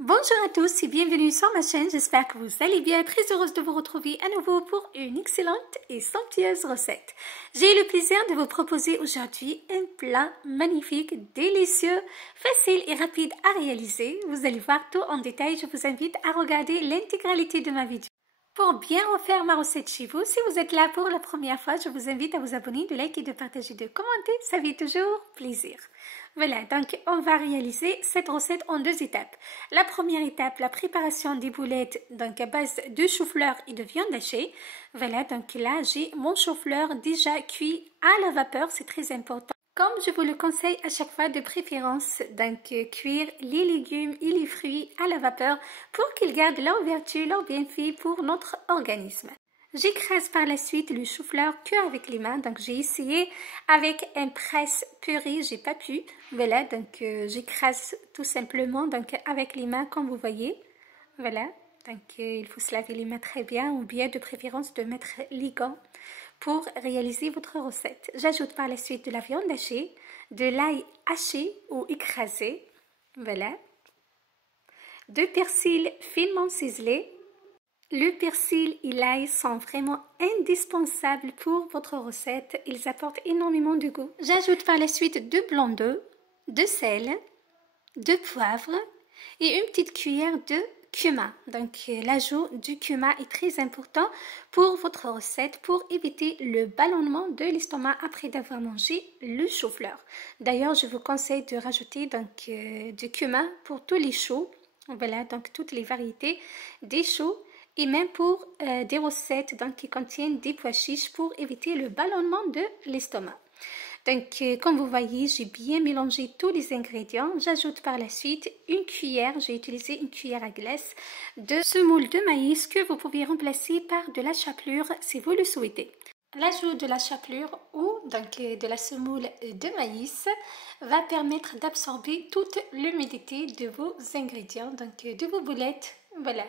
Bonjour à tous et bienvenue sur ma chaîne, j'espère que vous allez bien, très heureuse de vous retrouver à nouveau pour une excellente et somptueuse recette. J'ai eu le plaisir de vous proposer aujourd'hui un plat magnifique, délicieux, facile et rapide à réaliser. Vous allez voir tout en détail, je vous invite à regarder l'intégralité de ma vidéo. Pour bien refaire ma recette chez vous, si vous êtes là pour la première fois, je vous invite à vous abonner, de liker, de partager, de commenter, ça fait toujours plaisir. Voilà, donc on va réaliser cette recette en deux étapes. La première étape, la préparation des boulettes donc à base de chou-fleur et de viande hachée. Voilà, donc là j'ai mon chou-fleur déjà cuit à la vapeur, c'est très important. Comme je vous le conseille à chaque fois, de préférence, donc cuire les légumes et les fruits à la vapeur pour qu'ils gardent leur vertu, leur bienfait pour notre organisme. J'écrase par la suite le chou-fleur que avec les mains, donc j'ai essayé avec un presse-purée, j'ai pas pu. Voilà, donc j'écrase tout simplement donc avec les mains comme vous voyez. Voilà, donc il faut se laver les mains très bien ou bien de préférence de mettre les gants pour réaliser votre recette. J'ajoute par la suite de la viande hachée, de l'ail haché ou écrasé, voilà, de persil finement ciselé. Le persil et l'ail sont vraiment indispensables pour votre recette, ils apportent énormément de goût. J'ajoute par la suite de blanc d'œuf, de sel, de poivre et une petite cuillère de cumin. Donc l'ajout du cumin est très important pour votre recette pour éviter le ballonnement de l'estomac après d'avoir mangé le chou-fleur. D'ailleurs, je vous conseille de rajouter donc du cumin pour tous les choux. Voilà, donc toutes les variétés des choux et même pour des recettes donc, qui contiennent des pois chiches pour éviter le ballonnement de l'estomac. Donc, comme vous voyez, j'ai bien mélangé tous les ingrédients. J'ajoute par la suite une cuillère, j'ai utilisé une cuillère à glace de semoule de maïs que vous pouvez remplacer par de la chapelure si vous le souhaitez. L'ajout de la chapelure ou donc de la semoule de maïs va permettre d'absorber toute l'humidité de vos ingrédients, donc de vos boulettes. Voilà.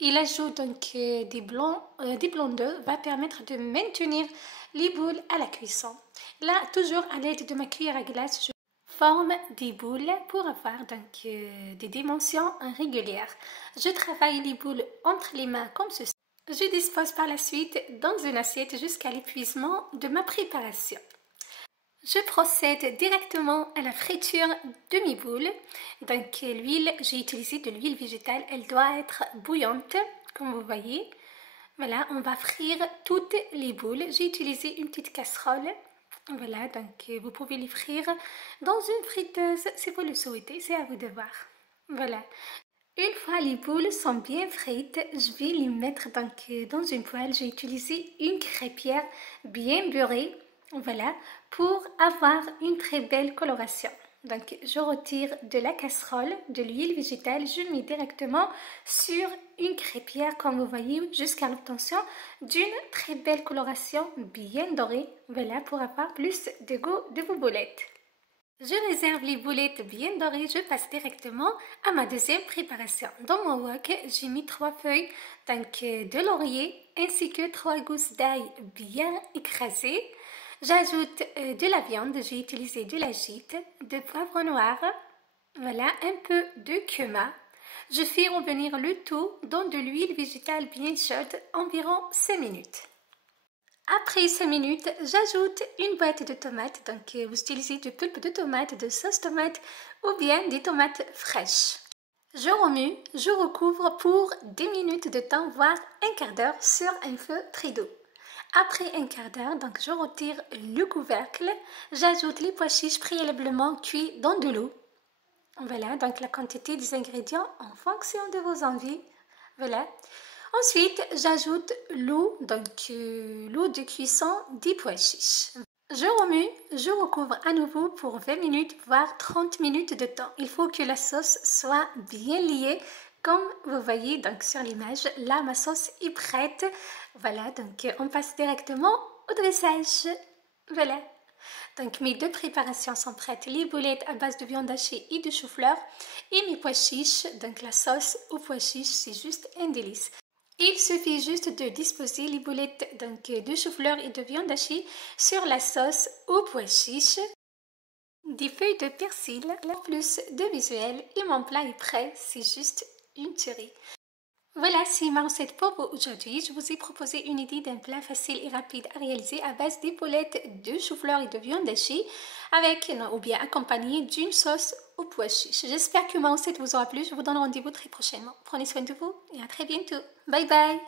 Et l'ajout donc des blancs d'œufs va permettre de maintenir les boules à la cuisson. Là, toujours à l'aide de ma cuillère à glace, je forme des boules pour avoir donc des dimensions régulières. Je travaille les boules entre les mains comme ceci. Je dispose par la suite dans une assiette jusqu'à l'épuisement de ma préparation. Je procède directement à la friture de mes boules. Donc l'huile, j'ai utilisé de l'huile végétale, elle doit être bouillante comme vous voyez. Voilà, on va frire toutes les boules. J'ai utilisé une petite casserole. Voilà, donc vous pouvez les frire dans une friteuse si vous le souhaitez, c'est à vous de voir. Voilà. Une fois les boules sont bien frites, je vais les mettre donc dans une poêle. J'ai utilisé une crêpière bien beurrée, voilà, pour avoir une très belle coloration. Donc je retire de la casserole de l'huile végétale, je mets directement sur une crêpière comme vous voyez jusqu'à l'obtention d'une très belle coloration bien dorée, voilà, pour avoir plus de goût de vos boulettes. Je réserve les boulettes bien dorées, je passe directement à ma deuxième préparation. Dans mon wok, j'ai mis 3 feuilles donc, de laurier ainsi que 3 gousses d'ail bien écrasées. J'ajoute de la viande, j'ai utilisé de l'agite, de poivre noir, voilà, un peu de cumin. Je fais revenir le tout dans de l'huile végétale bien chaude, environ 5 minutes. Après 5 minutes, j'ajoute une boîte de tomates, donc vous utilisez du pulpe de tomate, de sauce tomate ou bien des tomates fraîches. Je remue, je recouvre pour 10 minutes de temps, voire un quart d'heure sur un feu très doux. Après un quart d'heure, donc je retire le couvercle, j'ajoute les pois chiches préalablement cuits dans de l'eau. Voilà, donc la quantité des ingrédients en fonction de vos envies. Voilà. Ensuite, j'ajoute l'eau, donc l'eau de cuisson des pois chiches. Je remue, je recouvre à nouveau pour 20 minutes, voire 30 minutes de temps. Il faut que la sauce soit bien liée, comme vous voyez donc sur l'image. Là, ma sauce est prête. Voilà, donc on passe directement au dressage. Voilà. Donc mes deux préparations sont prêtes, les boulettes à base de viande hachée et de chou-fleur et mes pois chiches, donc la sauce aux pois chiches, c'est juste un délice. Il suffit juste de disposer les boulettes donc, de chou-fleur et de viande hachée sur la sauce aux pois chiches. des feuilles de persil, plus de visuel et mon plat est prêt, c'est juste une tuerie. Voilà, c'est ma recette pour vous aujourd'hui. Je vous ai proposé une idée d'un plat facile et rapide à réaliser à base d'épaulettes de chou-fleur et de viande hachée ou bien accompagné d'une sauce au pois chiche. J'espère que ma recette vous aura plu. Je vous donne rendez-vous très prochainement. Prenez soin de vous et à très bientôt. Bye bye!